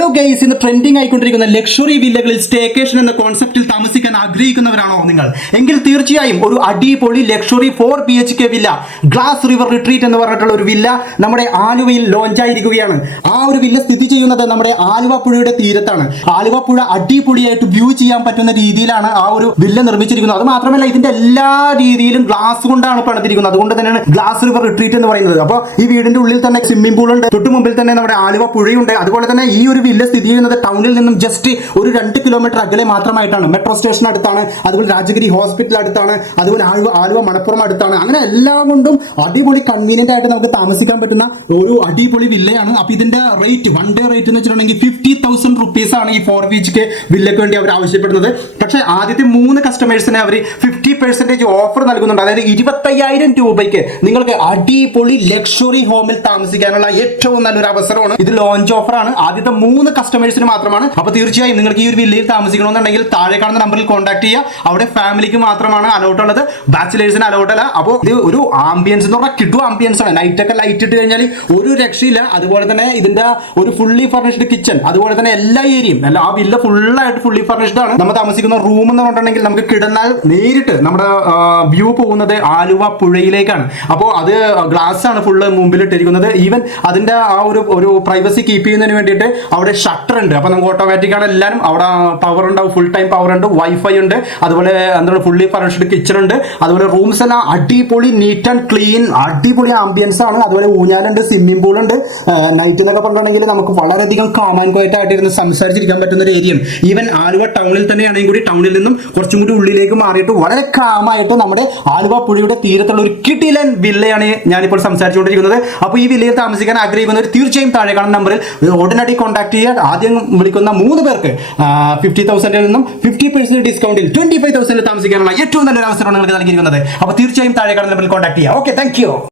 Hello guys, ഇന്ന് trending ആയിക്കൊണ്ടിരിക്കുന്ന luxury വില്ലകളിൽ staycation എന്ന കോൺസെപ്റ്റിൽ താമസിക്കാൻ ആഗ്രഹിക്കുന്നവരാണോ നിങ്ങൾ? എങ്കിൽ തീർച്ചയായും ഒരു അടിപൊളി luxury 4 BHK villa, glass river retreat എന്ന് പറഞ്ഞിട്ടുള്ള ഒരു വില്ല നമ്മുടെ ആലുവയിൽ ലോഞ്ച് ആയിരിക്കുകയാണ്. ആ ഒരു വില്ല സ്ഥിതി ചെയ്യുന്നത് നമ്മുടെ ആലുവ പുഴയുടെ തീരത്താണ്. ആലുവ പുഴ അടിപൊളിയായിട്ട് വ്യൂ ചെയ്യാൻ പറ്റുന്ന രീതിയിലാണ് ആ ഒരു വില്ല നിർമ്മിച്ചിരിക്കുന്നത്. അത് മാത്രമല്ല ഇതിന്റെ എല്ലാ രീതിയിലും ഗ്ലാസ് കൊണ്ടാണ് പണിതിരിക്കുന്നത്. അതുകൊണ്ട് തന്നെയാണ് ഗ്ലാസ് റിവർ റിട്രീറ്റ് എന്ന് പറയുന്നത്. അപ്പോൾ ഈ വീടിന്റെ ഉള്ളിൽ തന്നെ സ്വിമ്മിംഗ് പൂൾ ഉണ്ട്, തൊട്ടു മുമ്പിൽ തന്നെ നമ്മുടെ ആലുവ പുഴയുണ്ട്. അതുപോലെ തന്നെ ഈ ഒരു വില്ല സ്ഥിതി ചെയ്യുന്നത് ടൗണിൽ നിന്നും ജസ്റ്റ് ഒരു 2 കിലോമീറ്റർ അകലെ മാത്രമായിട്ടാണ്. മെട്രോ സ്റ്റേഷൻ അടുത്താണ്, അതുപോലെ രാജഗിരി ഹോസ്പിറ്റൽ അടുത്താണ്, അതുപോലെ ആലുവ മണപ്പുറം അടുത്താണ്. അങ്ങനെ എല്ലാം കൊണ്ടും അടിപൊളി കൺവീനിയന്റ് ആയിട്ട് നമുക്ക് താമസിക്കാൻ പറ്റുന്ന ഒരു അടിപൊളി വില്ലയാണ്. അപ്പൊ ഇതിന്റെ റേറ്റ്, 1 ഡേ റേറ്റ് എന്ന് വെച്ചിട്ടുണ്ടെങ്കിൽ 50,000 rupees ആണ് ഈ 4 BHK വില്ലയ്ക്ക് വേണ്ടി അവർ ആവശ്യപ്പെടുന്നത്. പക്ഷേ ആദ്യത്തെ 3 കസ്റ്റമേഴ്സിന് അവർ 50% ഓഫർ നൽകുന്നുണ്ട്. അതായത് 25,000 രൂപയ്ക്ക് നിങ്ങൾക്ക് അടിപൊളി ലക്ഷറി ഹോമിൽ താമസിക്കാനുള്ള ഏറ്റവും നല്ലൊരു അവസരമാണ്. ഇത് ലോഞ്ച് ഓഫറാണ്. ആദ്യത്തെ 3 കസ്റ്റമേഴ്സിന് മാത്രമാണ്. അപ്പൊ തീർച്ചയായും നിങ്ങൾക്ക് ഈ ഒരു വില്ലയിൽ താമസിക്കണമെന്നുണ്ടെങ്കിൽ താഴെ കാണുന്ന നമ്പറിൽ കോൺടാക്ട് ചെയ്യുക. അവിടെ ഫാമിലിക്ക് മാത്രമാണ് അലൗട്ട് ഉള്ളത്, ബാച്ചിലേഴ്സിന് അലൗട്ട് അല്ല. അപ്പോൾ ഇത് ഒരു ആംബിയൻസ് എന്ന് പറഞ്ഞാൽ കിഡു ആംബിയൻസ് ആണ്. നൈറ്റ് ഒക്കെ ലൈറ്റ് ഇട്ട് കഴിഞ്ഞാൽ ഒരു രക്ഷയില്ല. അതുപോലെ തന്നെ ഇതിന്റെ ഒരു ഫുള്ളി ഫർണിഷ്ഡ് കിച്ചൺ, അതുപോലെ തന്നെ എല്ലാ ഏരിയയും, ആ വില്ല ഫുള്ളായിട്ട് ഫുള്ളി ഫർണിഷ്ഡ് ആണ്. നമ്മൾ താമസിക്കുന്ന റൂം എന്ന് പറഞ്ഞിട്ടുണ്ടെങ്കിൽ നമുക്ക് കിടന്നാൽ നേരിട്ട് നമ്മുടെ വ്യൂ പോകുന്നത് ആലുവ പുഴയിലേക്കാണ്. അപ്പോൾ അത് ഗ്ലാസ് ആണ് ഫുള്ള് മുമ്പിൽ ഇട്ടിരിക്കുന്നത്. ഈവൻ അതിന്റെ ആ ഒരു പ്രൈവസി കീപ്പ് ചെയ്യുന്നതിന് വേണ്ടിയിട്ട് അവിടെ ഷട്ടർ ഉണ്ട്. അപ്പൊ നമുക്ക് ഓട്ടോമാറ്റിക് ആണ് എല്ലാവരും. അവിടെ പവർ ഉണ്ടാവും, ഫുൾ ടൈം പവർ ഉണ്ട്, വൈഫൈ ഉണ്ട്, അതുപോലെ എന്താണ് ഫുള്ളി ഫർണിഷ്ഡ് കിച്ചൺ ഉണ്ട്. അതുപോലെ റൂംസ് എല്ലാം അടിപൊളി നീറ്റ് ആൻഡ് ക്ലീൻ, അടിപൊളി ആംബിയൻസ് ആണ്. അതുപോലെ ഊഞ്ഞാലുണ്ട്, സ്വിമ്മിംഗ് പൂൾ ഉണ്ട്. നൈറ്റ് എന്നൊക്കെ പറഞ്ഞിട്ടുണ്ടെങ്കിൽ നമുക്ക് വളരെയധികം കാമാൻ ക്വയറ്റായിട്ട് ഇരുന്ന് സംസാരിച്ചിരിക്കാൻ പറ്റുന്ന ഒരു ഏരിയയാണ്. ഈവൻ ആലുവ ടൗണിൽ തന്നെയാണെങ്കിൽ കൂടി ടൗണിൽ നിന്നും കുറച്ചും കൂടി ഉള്ളിലേക്ക് മാറിയിട്ട് വളരെ കാമായിട്ട് നമ്മുടെ ആലുവ പുഴയുടെ തീരത്തുള്ള ഒരു കിടിലൻ വില്ലയാണ് ഞാനിപ്പോൾ സംസാരിച്ചുകൊണ്ടിരിക്കുന്നത്. അപ്പോൾ ഈ വില്ലയിൽ താമസിക്കാൻ ആഗ്രഹിക്കുന്നവർ തീർച്ചയായും താഴെ കാണുന്ന നമ്പറിൽ ഉടനടി കോൺടാക്ട് ചെയ്യുക. ആദ്യം വിളിക്കുന്ന 3 പേർക്ക് 50,000 നിന്നും 50% ഡിസ്കൗണ്ടിൽ 25,000 താമസിക്കാനുള്ള ഏറ്റവും നല്ലൊരു അവസരമാണ് നിങ്ങൾക്ക് നൽകിയിരിക്കുന്നത്. അപ്പോൾ തീർച്ചയായും താഴെ കാണുന്ന നമ്പറിൽ കോൺടാക്ട് ചെയ്യുക. Okay, thank you.